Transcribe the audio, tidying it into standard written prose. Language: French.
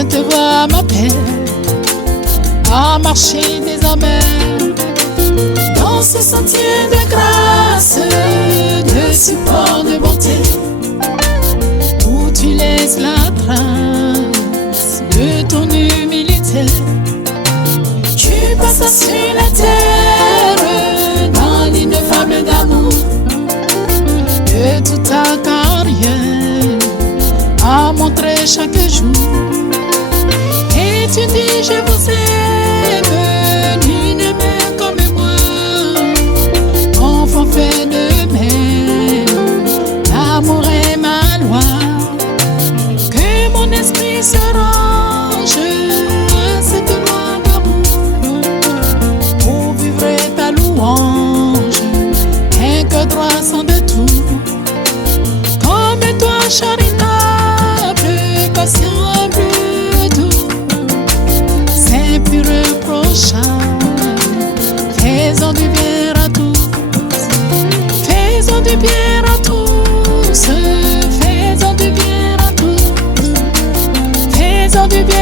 Cette voix m'appelle à marcher désormais dans ce sentier de grâce, de support, de bonté, où tu laisses la trace de ton humilité. Tu passes sur la terre dans l'ineffable d'amour de toute ta carrière à montrer chaque jour. Et tu dis je vous aime, nul n'aime comme moi. Enfant fait de même, l'amour est ma loi. Que mon esprit se range à cette loi d'amour pour vivre ta louange, et que droit sans détour. Comme toi charitable, patient, doux, simple, irréprochable, faisons du bien à tous, faisons du bien à tous, faisons du bien à tous, faisons du bien.